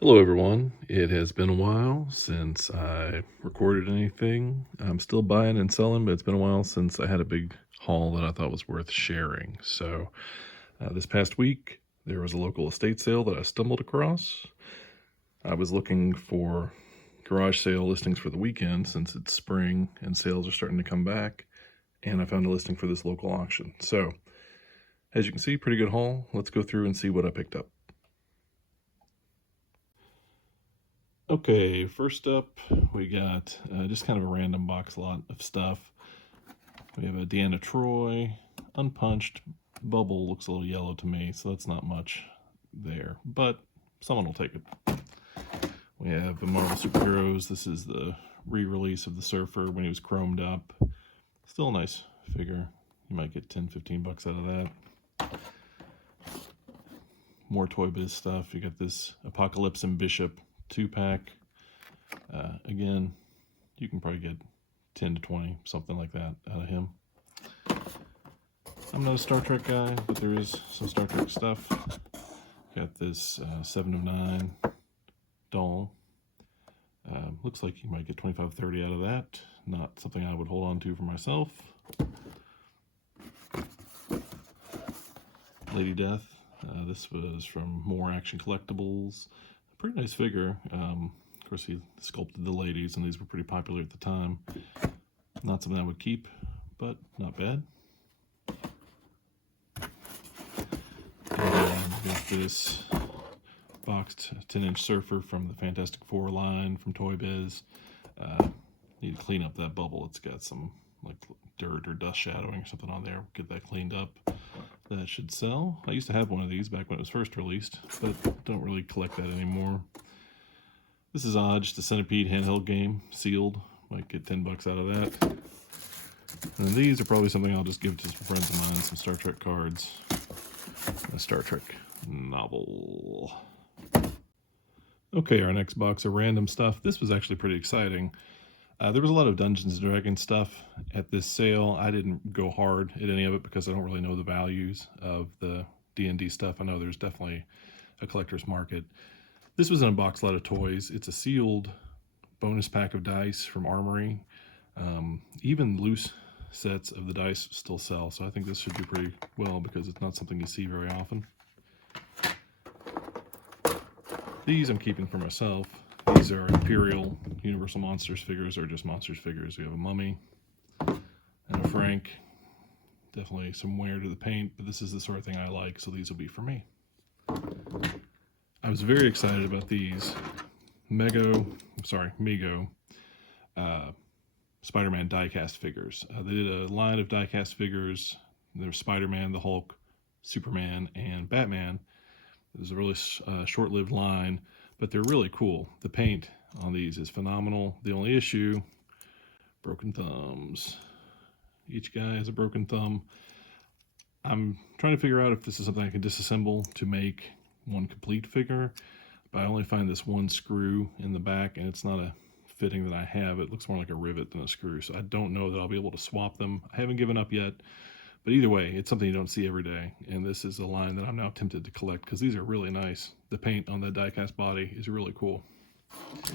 Hello everyone. It has been a while since I recorded anything. I'm still buying and selling, but it's been a while since I had a big haul that I thought was worth sharing. So this past week, there was a local estate sale that I stumbled across. I was looking for garage sale listings for the weekend since it's spring and sales are starting to come back, and I found a listing for this local auction. So as you can see, pretty good haul. Let's go through and see what I picked up. Okay, first up, we got just kind of a random box lot of stuff. We have a Deanna Troy, unpunched. Bubble looks a little yellow to me, so that's not much there, but someone will take it. We have the Marvel Superheroes. This is the re-release of the Surfer when he was chromed up. Still a nice figure. You might get 10, 15 bucks out of that. More Toy Biz stuff. You got this Apocalypse and Bishop 2-pack. Again, you can probably get 10 to 20, something like that, out of him. I'm not a Star Trek guy, but there is some Star Trek stuff. Got this 7 of 9 doll. Looks like you might get 25, 30 out of that. Not something I would hold on to for myself. Lady Death. This was from More Action Collectibles. A pretty nice figure. Of course, he sculpted the ladies, and these were pretty popular at the time. Not something I would keep, but not bad. And got this boxed 10-inch Surfer from the Fantastic Four line from Toy Biz. Need to clean up that bubble. It's got some like dirt or dust shadowing or something on there. Get that cleaned up. That should sell. I used to have one of these back when it was first released, but don't really collect that anymore. This is odd, just a Centipede handheld game, sealed. Might get 10 bucks out of that. And these are probably something I'll just give to some friends of mine, some Star Trek cards. A Star Trek novel. Okay, our next box of random stuff. This was actually pretty exciting. There was a lot of Dungeons & Dragons stuff at this sale. I didn't go hard at any of it because I don't really know the values of the D&D stuff. I know there's definitely a collector's market. This was in a box lot of toys. It's a sealed bonus pack of dice from Armory. Even loose sets of the dice still sell, so I think this should do pretty well because it's not something you see very often. These I'm keeping for myself. These are Imperial Universal Monsters figures, or just Monsters figures. We have a Mummy and a Frank. Definitely some wear to the paint, but this is the sort of thing I like, so these will be for me. I was very excited about these Mego Spider-Man die-cast figures. They did a line of die-cast figures. There's Spider-Man, the Hulk, Superman, and Batman. It was a really short-lived line, but they're really cool. The paint on these is phenomenal. The only issue, broken thumbs. Each guy has a broken thumb. I'm trying to figure out if this is something I can disassemble to make one complete figure, but I only find this one screw in the back, and it's not a fitting that I have. It looks more like a rivet than a screw, so I don't know that I'll be able to swap them. I haven't given up yet, but either way, it's something you don't see every day, and this is a line that I'm now tempted to collect because these are really nice. The paint on that die-cast body is really cool.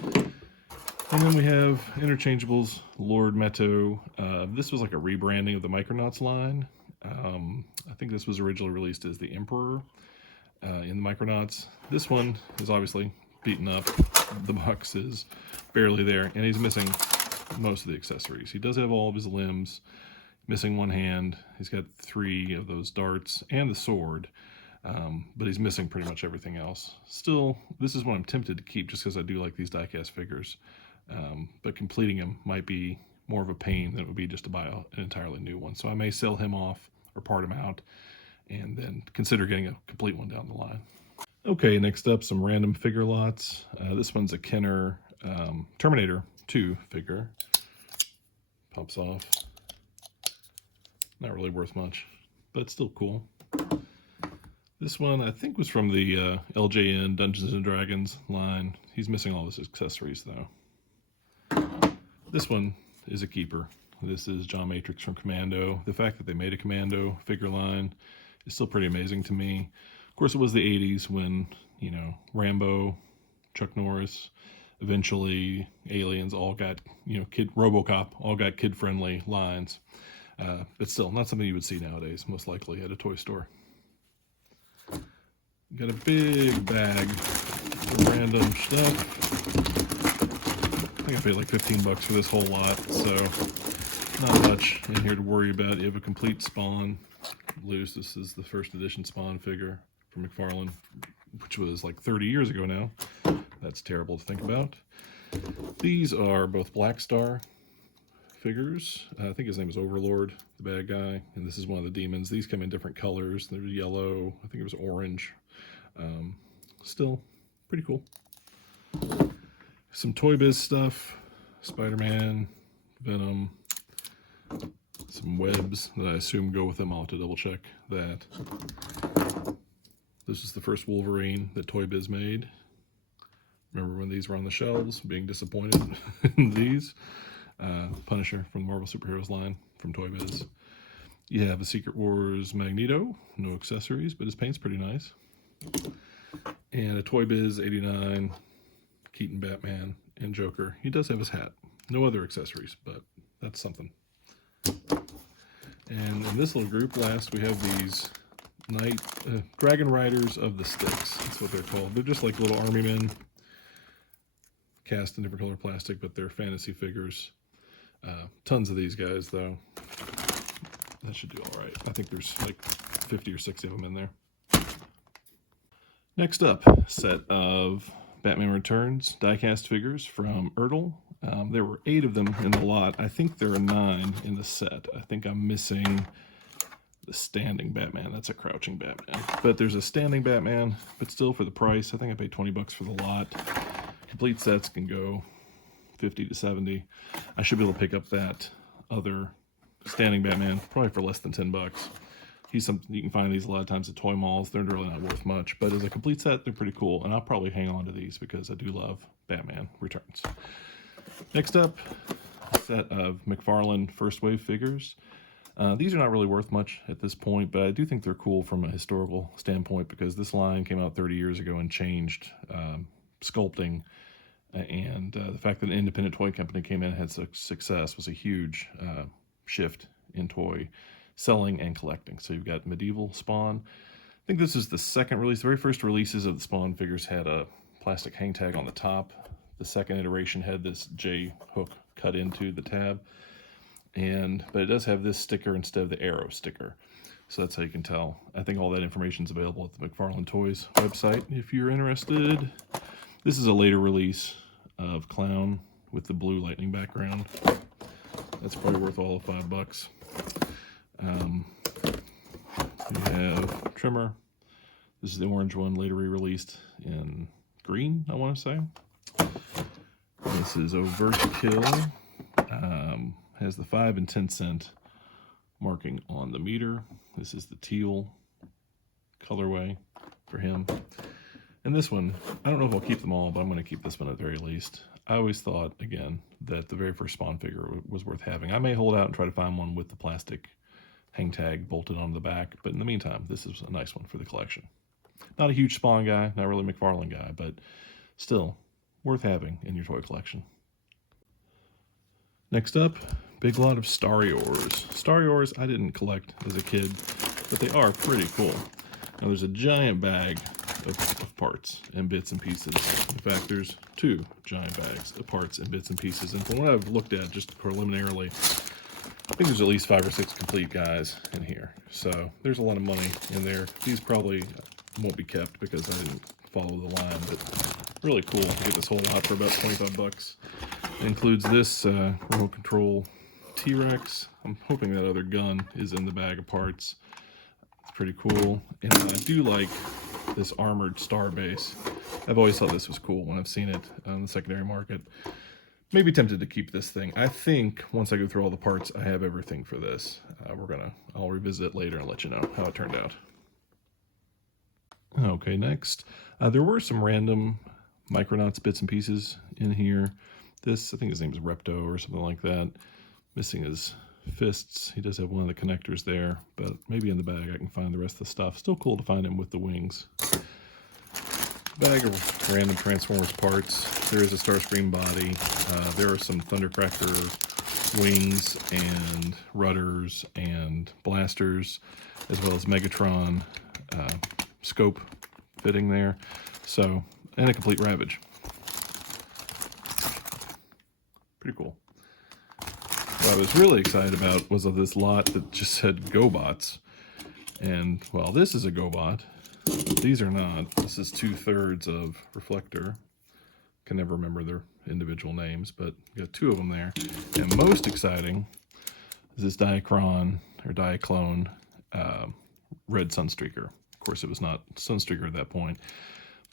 And then we have interchangeables, Lord Meto. This was like a rebranding of the Micronauts line. I think this was originally released as the Emperor in the Micronauts. This one is obviously beaten up. The box is barely there, and he's missing most of the accessories. He does have all of his limbs, missing one hand. He's got 3 of those darts and the sword, but he's missing pretty much everything else. Still, this is what I'm tempted to keep just because I do like these die-cast figures, but completing them might be more of a pain than it would be just to buy an entirely new one. So I may sell him off or part him out and then consider getting a complete one down the line. Okay, next up, some random figure lots. This one's a Kenner Terminator 2 figure. Pops off. Not really worth much, but still cool. This one, I think, was from the LJN Dungeons & Dragons line. He's missing all his accessories, though. This one is a keeper. This is John Matrix from Commando. The fact that they made a Commando figure line is still pretty amazing to me. Of course, it was the 80s when, you know, Rambo, Chuck Norris. Eventually, Aliens all got, RoboCop all got kid-friendly lines. But still, not something you would see nowadays, most likely at a toy store. Got a big bag of random stuff. I think I paid like $15 for this whole lot, so not much in here to worry about. You have a complete Spawn loose. This is the first edition Spawn figure from McFarlane, which was like 30 years ago now. That's terrible to think about. These are both Black Star figures. I think his name is Overlord, the bad guy, and this is one of the demons. These come in different colors. There's yellow, I think it was orange. Still pretty cool. Some Toy Biz stuff, Spider-Man, Venom, some webs that I assume go with them. I'll have to double check that. This is the first Wolverine that Toy Biz made. Remember when these were on the shelves, being disappointed in these. Punisher from the Marvel Superheroes line from Toy Biz. You have a Secret Wars Magneto, no accessories, but his paint's pretty nice. And a Toy Biz 89 Keaton Batman and Joker. He does have his hat. No other accessories, but that's something. And in this little group, last, we have these Dragon Riders of the Sticks. That's what they're called. They're just like little army men, cast in different color plastic, but they're fantasy figures. Tons of these guys, though. That should do all right. I think there's like 50 or 60 of them in there. Next up, set of Batman Returns diecast figures from Ertl. There were 8 of them in the lot. I think there are 9 in the set. I think I'm missing the standing Batman. That's a crouching Batman. But there's a standing Batman, but still for the price. I think I paid $20 for the lot. Complete sets can go 50 to 70. I should be able to pick up that other standing Batman probably for less than $10. He's something you can find these a lot of times at toy malls. They're really not worth much, but as a complete set, they're pretty cool, and I'll probably hang on to these because I do love Batman Returns. Next up, a set of McFarlane First Wave figures. These are not really worth much at this point, but I do think they're cool from a historical standpoint because this line came out 30 years ago and changed sculpting, and the fact that an independent toy company came in and had success was a huge shift in toy selling and collecting. So you've got medieval Spawn. I think this is the second release. The very first releases of the Spawn figures had a plastic hang tag on the top. The second iteration had this J hook cut into the tab, but it does have this sticker instead of the arrow sticker. So that's how you can tell. I think all that information is available at the McFarlane Toys website if you're interested. This is a later release of Clown with the blue lightning background. That's probably worth all of $5. We have Trimmer. This is the orange one, later re-released in green, I want to say. This is Overkill. Has the 5 and 10 cent marking on the meter. This is the teal colorway for him. And this one, I don't know if I'll keep them all, but I'm going to keep this one at the very least. I always thought, again, that the very first Spawn figure was worth having. I may hold out and try to find one with the plastic hang tag bolted on the back, but in the meantime, this is a nice one for the collection. Not a huge Spawn guy, not really a McFarlane guy, but still worth having in your toy collection. Next up, big lot of Stariors. Stariors I didn't collect as a kid, but they are pretty cool. Now there's a giant bag of parts and bits and pieces. In fact, there's 2 giant bags of parts and bits and pieces. And from what I've looked at just preliminarily, I think there's at least 5 or 6 complete guys in here. So there's a lot of money in there. These probably won't be kept because I didn't follow the line, but really cool to get this whole lot for about $25. It includes this remote control T-Rex. I'm hoping that other gun is in the bag of parts. It's pretty cool. And I do like this armored star base. I've always thought this was cool when I've seen it on the secondary market. Maybe tempted to keep this thing. I think once I go through all the parts, I have everything for this. I'll revisit it later and let you know how it turned out. Okay, next. There were some random Micronauts bits and pieces in here. This, I think his name is Repto or something like that. Missing his fists. He does have one of the connectors there, but maybe in the bag I can find the rest of the stuff. Still cool to find him with the wings. Bag of random Transformers parts. There is a Starscream body. There are some Thundercracker wings and rudders and blasters, as well as Megatron scope fitting there. So, and a complete Ravage. Pretty cool. What I was really excited about was of this lot that just said GoBots. And, well, this is a GoBot. These are not. This is 2/3 of Reflector. Can never remember their individual names, but you got 2 of them there. And most exciting is this Diacron, or Diaclone, Red Sunstreaker. Of course, it was not Sunstreaker at that point.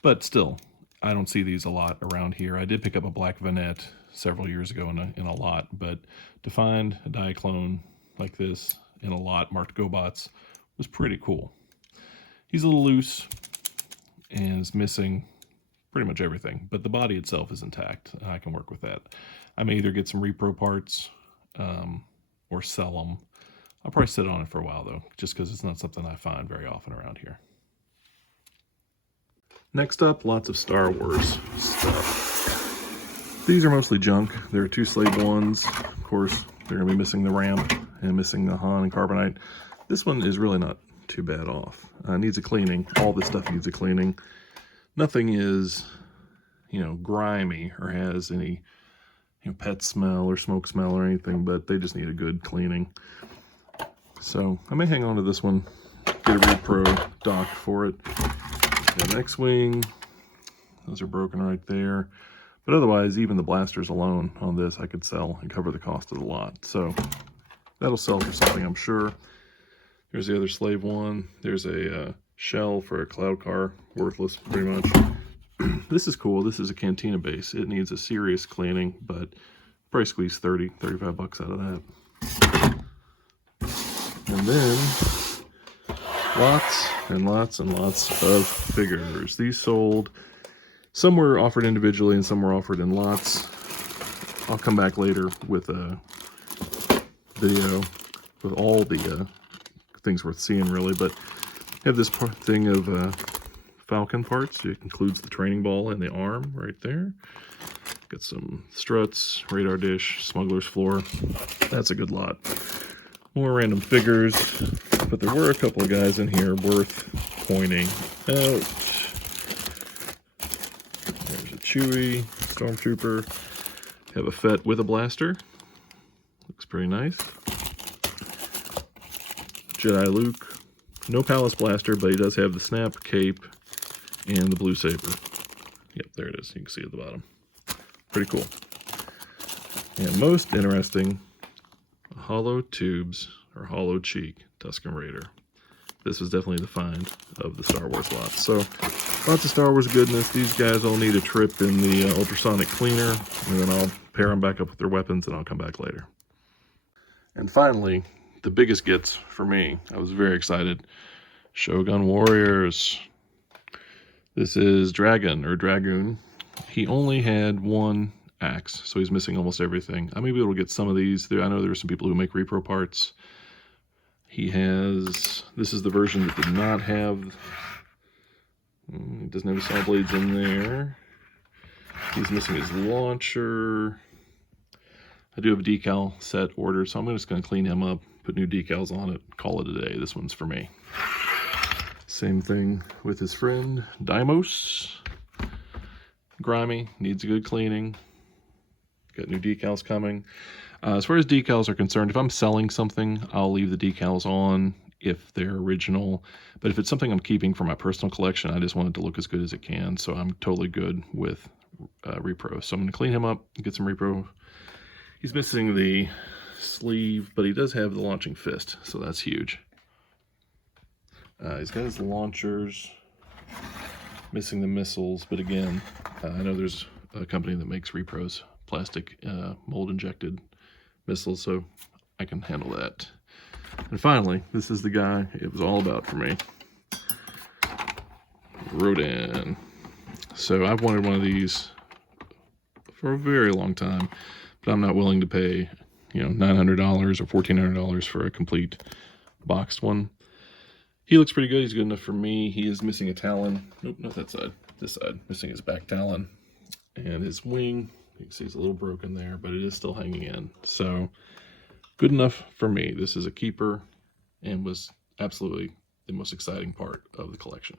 But still, I don't see these a lot around here. I did pick up a black Vanette several years ago in a lot, but to find a Diaclone like this in a lot marked GoBots was pretty cool. He's a little loose and is missing pretty much everything, but the body itself is intact. I can work with that. I may either get some repro parts or sell them. I'll probably sit on it for a while though, just because it's not something I find very often around here. Next up, lots of Star Wars stuff. These are mostly junk. There are 2 Slave ones. Of course, they're going to be missing the ramp and missing the Han and Carbonite. This one is really not too bad off. Needs a cleaning. All this stuff needs a cleaning. Nothing is, grimy or has any, pet smell or smoke smell or anything, but they just need a good cleaning. So I may hang on to this one, get a repro dock for it. The X-Wing, those are broken right there. But otherwise, even the blasters alone on this, I could sell and cover the cost of the lot. So that'll sell for something, I'm sure. There's the other Slave one. There's a shell for a cloud car, worthless pretty much. This is cool. This is a Cantina base. It needs a serious cleaning, but probably squeeze 30, 35 bucks out of that. And then lots and lots and lots of figures. These sold. Some were offered individually and some were offered in lots. I'll come back later with a video with all the things worth seeing, really. But I have this thing of Falcon parts. It includes the training ball and the arm right there. Got some struts, radar dish, smuggler's floor. That's a good lot. More random figures, but there were a couple of guys in here worth pointing out. There's a Chewie, Stormtrooper. Have a Fett with a blaster. Looks pretty nice. Jedi Luke. No Palace Blaster, but he does have the snap, cape, and the blue saber. Yep, there it is. You can see at the bottom. Pretty cool. And most interesting, hollow tubes or hollow cheek Tusken Raider. This was definitely the find of the Star Wars lot. So lots of Star Wars goodness. These guys all need a trip in the ultrasonic cleaner, and then I'll pair them back up with their weapons, and I'll come back later. And finally, the biggest gets for me. I was very excited. Shogun Warriors. This is Dragon or Dragoon. He only had 1 axe, so he's missing almost everything. I may be able to get some of these. I know there are some people who make repro parts. He has, this is the version that did not have, it doesn't have his saw blades in there. He's missing his launcher. I do have a decal set ordered, so I'm just going to clean him up, put new decals on it, call it a day. This one's for me. Same thing with his friend, Deimos. Grimy, needs a good cleaning. Got new decals coming. As far as decals are concerned, if I'm selling something, I'll leave the decals on if they're original. But if it's something I'm keeping for my personal collection, I just want it to look as good as it can. So I'm totally good with repro. So I'm going to clean him up, get some repro. He's missing the sleeve, but he does have the launching fist, so that's huge. He's got his launchers, missing the missiles, but again, I know there's a company that makes repros, plastic mold injected missiles, so I can handle that. And finally, this is the guy it was all about for me. Rodan. So I've wanted one of these for a very long time, but I'm not willing to pay, $900 or $1,400 for a complete boxed one. He looks pretty good. He's good enough for me. He is missing a talon. Nope, not that side. this side, missing his back talon. And his wing, you can see it's a little broken there, but it is still hanging in. So good enough for me. This is a keeper and was absolutely the most exciting part of the collection.